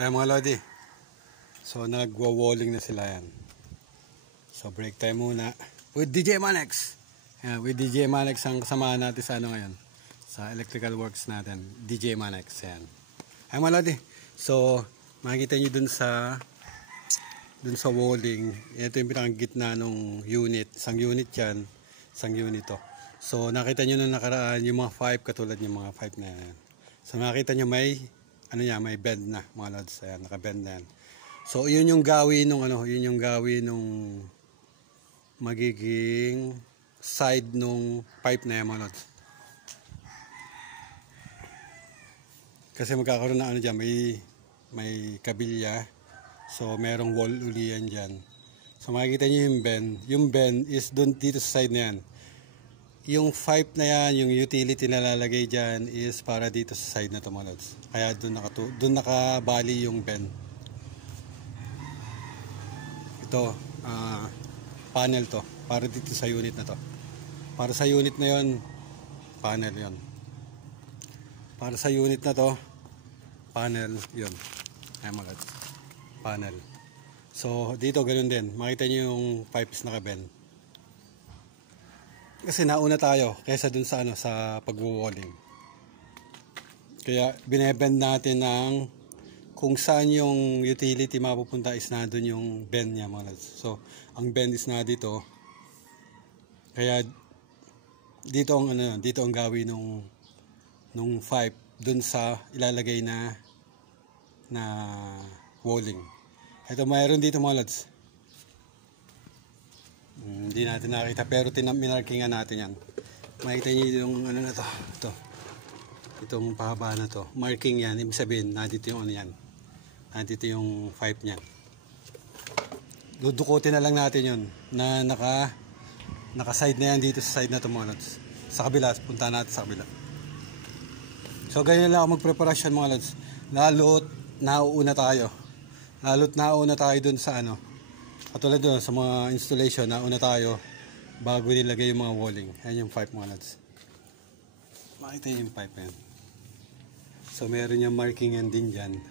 Kaya mga lodi, so nagwa-walling na sila yan. So break time muna with DJ Manex. Yeah, with DJ Manex ang kasamahan natin sa ano ngayon, sa electrical works natin, DJ Manex. Yan. Kaya mga lodi, so makikita nyo dun sa walling, ito yung pinakang gitna ng unit. Isang unit yan, isang unit to. So nakita nyo nung nakaraan yung mga 5 katulad yung mga 5 na yan. So makita nyo may may bend na mga lods. Ayan, naka-bend na yan. So yun yung gawin nung yun yung gawin nung magiging side nung pipe na yan mga lods. Kasi magkakaroon na dyan, may kabilya. So merong wall uli yan dyan. So makikita nyo yung bend. Yung bend is dun dito sa side na yan. Yung pipe na yan, yung utility na lalagay dyan is para dito sa side na to mga lods. Kaya dun nakabali yung bend. Ito, panel to. Para dito sa unit na to. Para sa unit na yon, panel yon. Para sa unit na to, panel yon. Ayan mga lods. Panel. So dito ganun din. Makita nyo yung pipes naka-bend. Kasi nauna tayo kaysa dun sa sa pagwo-walling. Kaya binebend natin ng kung saan yung utility mapupunta is na dun yung bend niya mga lods. So ang bend is na dito. Kaya dito ang gawin nung pipe dun sa ilalagay na walling. Ito mayroon dito mga lods. Hindi natin nakita pero minarkingan natin yan. Makita nyo yung na to. Itong pahaba na to. Marking yan. Ibig sabihin, nandito yung yan. Nandito yung pipe niya. Dudukutin na lang natin yun. Na naka-side na yan dito sa side na to mga lods. Sa kabila. Punta natin sa kabila. So ganyan lang ako magpreparasyon mga lods. Lalo't nauuna tayo. Lalo't nauuna tayo dun sa katulad doon sa mga installation, nauna tayo bago nilagay yung mga walling. Ayan yung pipe mga lods. Makita yung pipe yan. So meron yung marking yan din dyan.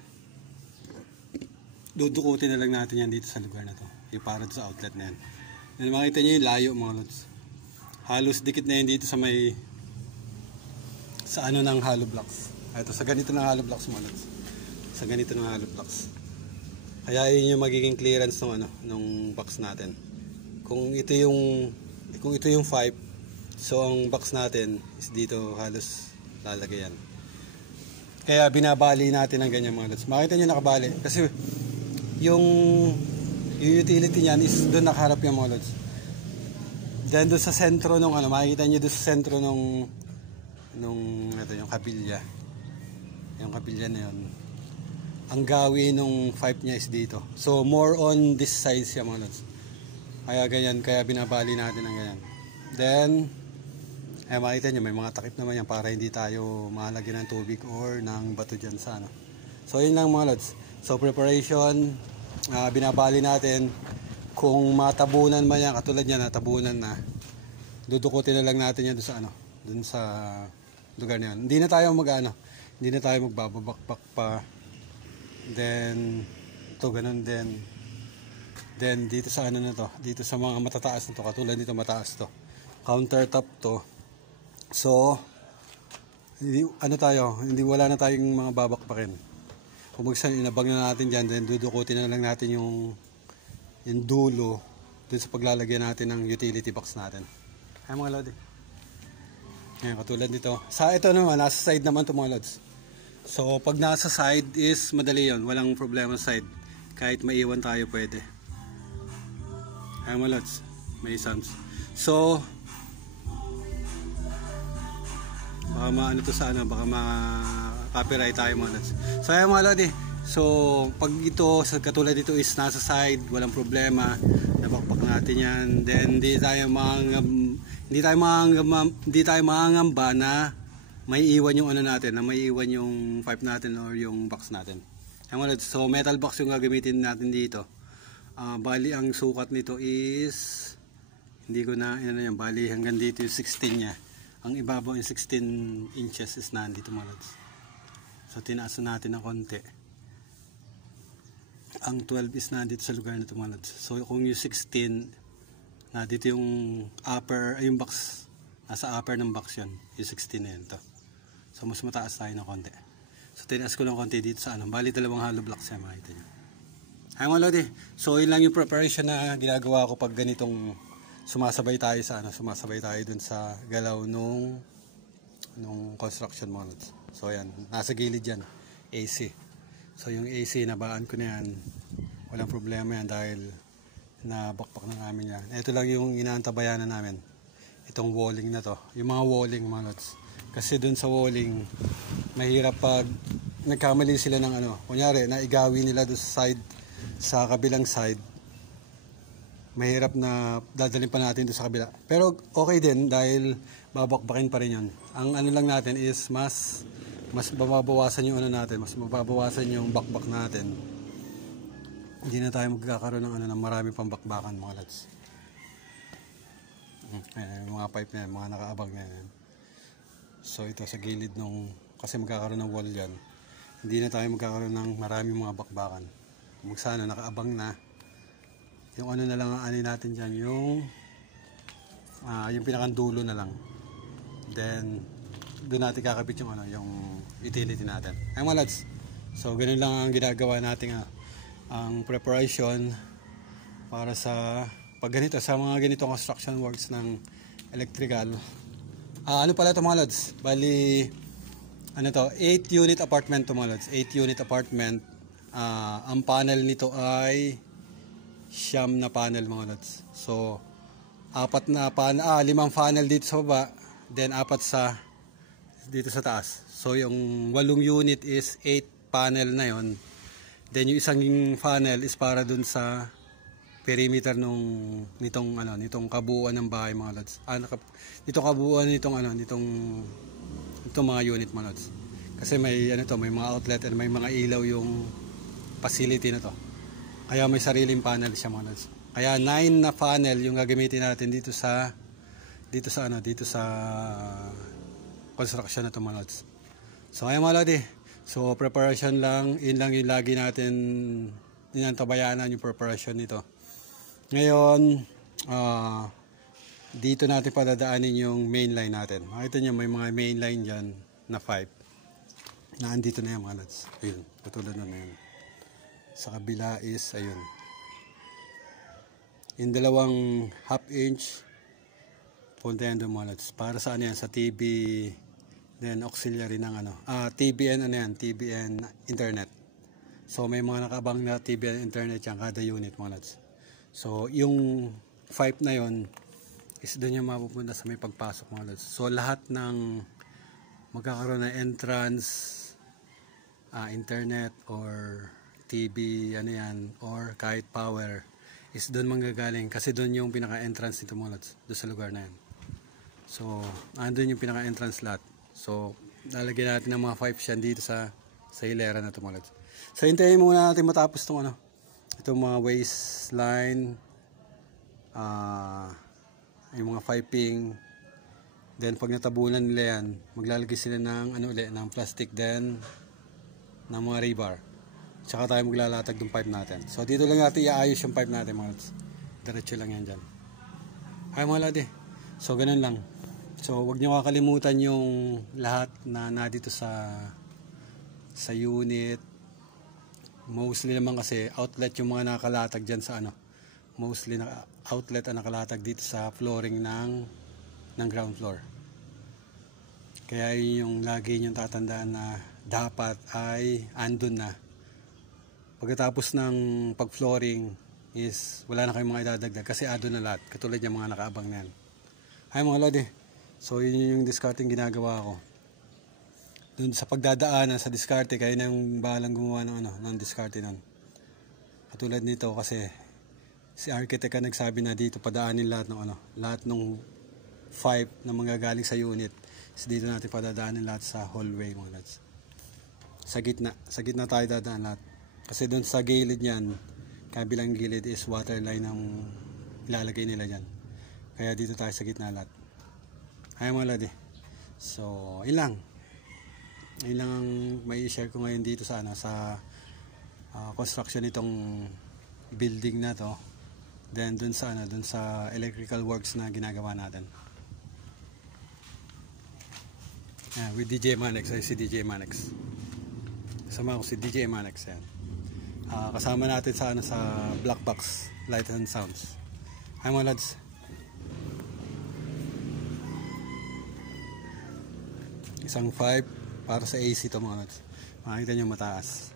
Dudukutin na lang natin yan dito sa lugar na to. Yung para sa outlet na yan. And makita nyo yung layo mga lods. Halos dikit na yan dito sa ng hollow blocks. Ito sa ganito ng hollow blocks mga lods. Sa ganito ng hollow blocks. Kaya yun yung magiging clearance ng box natin. Kung ito yung pipe, so ang box natin is dito halos lalagay yan. Kaya binabali natin ng ganyan mga lods. Makita nyo nakabali kasi yung utility niyan is doon nakaharap yung mga lods. Then doon sa sentro makikita nyo doon sa sentro ito yung kabilya. Yung kabilya na yun. Ang gawin ng pipe niya is dito. So more on this side siya mga lods. Kaya ganyan, kaya binabali natin ng ganyan. Then makita nyo may mga takip naman yan para hindi tayo malagyan ng tubig or ng bato dyan sa So yun lang mga lods. So preparation, binabali natin. Kung matabunan man yan, katulad yan natabunan na, dudukutin na lang natin yan dun sa lugar na yan. Hindi na tayo hindi na tayo magbabakbak pa. Then ito ganun din. Then dito sa na to, dito sa mga matataas na to, katulad dito mataas to, countertop to. So wala na tayong mga babakbakin. Kung inabag na natin dyan, then dudukutin na lang natin yung dulo dun sa paglalagyan natin ng utility box natin. Ay mga lodi, ayan, katulad dito sa ito naman, nasa side naman to mga lods. So pag nasa side is madali yon, walang problema sa side. Kahit maiwan tayo pwede. Ay mga lods, may sounds. So baka to sa baka ma-copyright tayo mga lods. So ay mga lodi, so pag ito katulad dito is nasa side, walang problema. Nabakbak natin yan. Then hindi tayo mangangamba na may iwan yung natin, na may iwan yung pipe natin or yung box natin. So metal box yung gagamitin natin dito. Bali ang sukat nito is hindi ko na bali hanggang dito yung 16 niya. Ang ibabaw yung 16 inches is nandito mga lods. So tinaas natin ng konti. ang 12 is nandito sa lugar na ito mga lods. So kung yung 16, na dito yung upper, ay yung box, nasa upper ng box yun, yung 16 na yun to. So mas mataas tayo ng konti. So tinaas ko lang konti dito sa ano, bali dalawang hollow blocks yan, makita nyo. Ay mga lodi, so yun lang yung preparation na ginagawa ko pag ganitong sumasabay tayo sa ano, sumasabay tayo dun sa galaw nung construction mga lods. So yan, nasa gilid yan, AC. So yung AC, nabaan ko na yan, walang problema yan dahil nabakpak na namin yan. Ito lang yung inaantabayanan namin, itong walling na to, yung mga walling mga lods. Kasi dun sa walling, mahirap pag nagkamali sila ng ano, kunyari naigawi nila dun sa side, sa kabilang side, mahirap na dadalhin pa natin dun sa kabila. Pero okay din dahil babakbakin pa rin yun. Ang ano lang natin is mas mababawasan yung ano natin, mas mababawasan yung bakbak natin. Hindi na tayo magkakaroon ng ano, ng marami pang bakbakan mga lads. Ayan, mga pipe na yan, mga nakaabang na yan. So ito sa gilid nung, kasi magkakaroon ng wall yan, hindi na tayo magkakaroon ng maraming mga bakbakan. Kung sana nakaabang na, yung ano na lang ang ani natin dyan, yung pinakandulo na lang. Then doon natin kakabit yung ano, yung utility natin. Ay mga lads, so ganun lang ang ginagawa natin ang preparation para sa pag ganito, sa mga ganitong construction works ng electrical. Ano pala ito mga lods? Bali, ano to, 8 unit apartment to mga lods. 8 unit apartment. Ang panel nito ay siyam na panel mga lods. So, 5 panel dito sa baba, then 4 dito sa taas. So, yung 8 unit is 8 panel na yon. Then yung isang funnel is para dun sa perimeter nitong kabuuan ng bahay mga lods. Nitong kabuuan nitong mga unit mga lods. Kasi may may mga outlet and may mga ilaw yung facility na to. Kaya may sariling panel siya mga lods. Kaya 9 na panel yung gagamitin natin dito sa construction na to mga lods. So kaya mga lodi, so preparation lang, yun lang yung lagi natin ninantabayanan yung preparation nito. Ngayon, dito natin padadaanin yung main line natin. Makita nyo may mga main line dyan na 5. Na andito na yan mga lads. Ayun, katulad na yun. Sa kabila is, ayun. Yung dalawang half inch, punta yan doon mga lads. Para saan yan? Sa TV, then auxiliary ng TBN TBN internet. So may mga nakabang na TBN internet yan kada unit mga lads. So yung 5 na yon is doon yung mapupunta sa may pagpasok mga lads. So lahat ng magkakaroon ng entrance, internet or TV or kahit power is doon manggagaling kasi doon yung pinaka-entrance nito mga lads, doon sa lugar na yan. So andun yung pinaka-entrance lahat. So lalagyan natin ng mga 5 yan dito sa hilera na ito mga lads. So hintayin muna natin matapos itong mga waistline, yung mga piping. Then pag natabunan nila yan, maglalagay sila ng ng plastic, then ng mga rebar. Tsaka tayo maglalatag ng pipe natin. So dito lang natin iayos yung pipe natin mga lods. Diretso lang yan dyan. Ay mga lodi, so ganun lang. So wag nyo kakalimutan yung lahat na dito sa unit. Mostly naman kasi outlet yung mga nakalatag dyan sa mostly na outlet ang nakalatag dito sa flooring ng ground floor. Kaya yung lagi yung tatandaan na dapat ay andun na. Pagkatapos ng pag-flooring is wala na kayong mga idadagdag kasi andun na lahat. Katulad yung mga nakaabang na yan. Ay mga lodi, so yun yung discarding ginagawa ko. Doon sa pagdadaanan sa diskarte, kayo nang bahalang gumawa ng diskarte nun. Katulad nito kasi si architect ka nagsabi na dito padaanin lahat ng 5 na manggagaling sa unit. So dito natin padadaanin lahat sa hallway mga lads. Sa gitna tayo dadaan lahat. Kasi doon sa gilid niyan, kabilang gilid is water line ang ilalagay nila diyan. Kaya dito tayo sa gitna lahat. Ay mga lodi. So, ilang ang may i-share ko ngayon dito sa construction itong building na to. Then dun sa electrical works na ginagawa natin. With DJ Manex, ay si DJ Manex. Kasama ko si DJ Manex yan. Kasama natin sa Black Box Light and Sounds. Hi mga lads. Isang 5 para sa AC to mga lads. Makikita nyo mataas.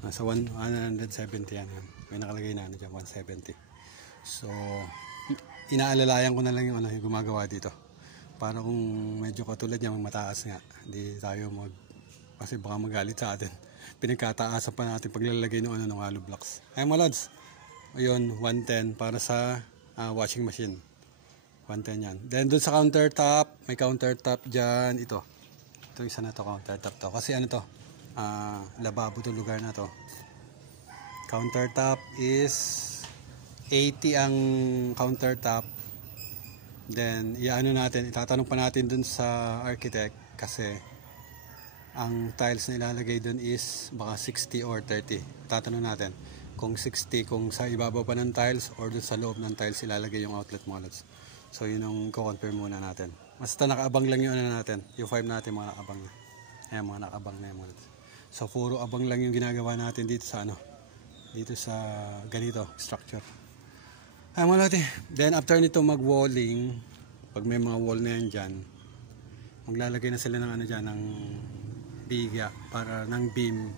Nasa 170 yan. May nakalagay na dyan, 170. So, inaalalayan ko na lang yung gumagawa dito. Para kung medyo katulad niya, mataas nga. Hindi tayo kasi baka magalit sa atin. Pinagkataasan pa natin paglalagay ng hollow blocks. Ay mga lads. Ayun, 110 para sa washing machine. 110 yan. Then dun sa countertop, may countertop dyan. Ito isa na to, countertop to. Kasi ano to, lababo to lugar na to. Countertop is 80 ang countertop. Then itatanong pa natin dun sa architect kasi ang tiles na ilalagay dun is baka 60 or 30. Tatanong natin kung 60 kung sa ibabaw pa ng tiles or dun sa loob ng tiles ilalagay yung outlet models. So yun ang ko-confirm muna natin. Basta nakaabang lang yung natin, yung 5 natin mga nakaabang na. Ayan, mga nakaabang na yung mga. So puro abang lang yung ginagawa natin dito sa dito sa ganito structure. Ay mga lote. Then after nito mag-walling, pag may mga wall na yan dyan, maglalagay na sila ng dyan, ng biga, ng beam,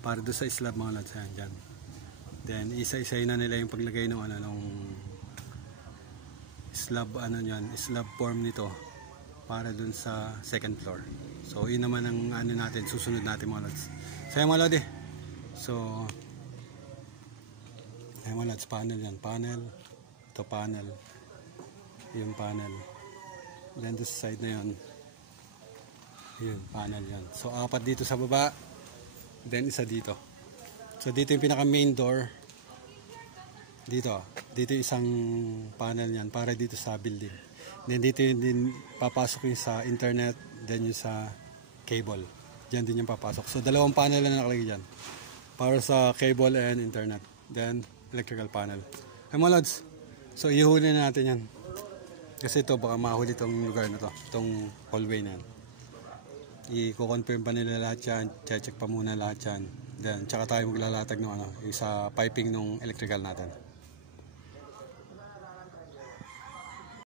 para doon sa slab mga lote yan dyan. Then isa-isay na nila yung paglagay ng slab, slab form nito, para doon sa second floor. So yun naman ang natin, susunod natin mga lote. So yan mga lote. So, ay mga lote, panel yan, panel. Ito panel, yung panel, then this side na yun, yun panel yan. So 4 dito sa baba, then isa dito. So dito yung pinaka main door, dito isang panel yan para dito sa building. Then dito yung din papasok yung sa internet, then yung sa cable, dyan din yung papasok. So 2 panel na nakalagay dyan para sa cable and internet, then electrical panel. Ay mga lods, so ihuli na natin yan. Kasi ito baka mahuli itong lugar na to, itong hallway na yan. I-confirm pa nila lahat yan, check pa muna lahat yan. Then tsaka tayo maglalatag ng yung sa piping ng electrical natin.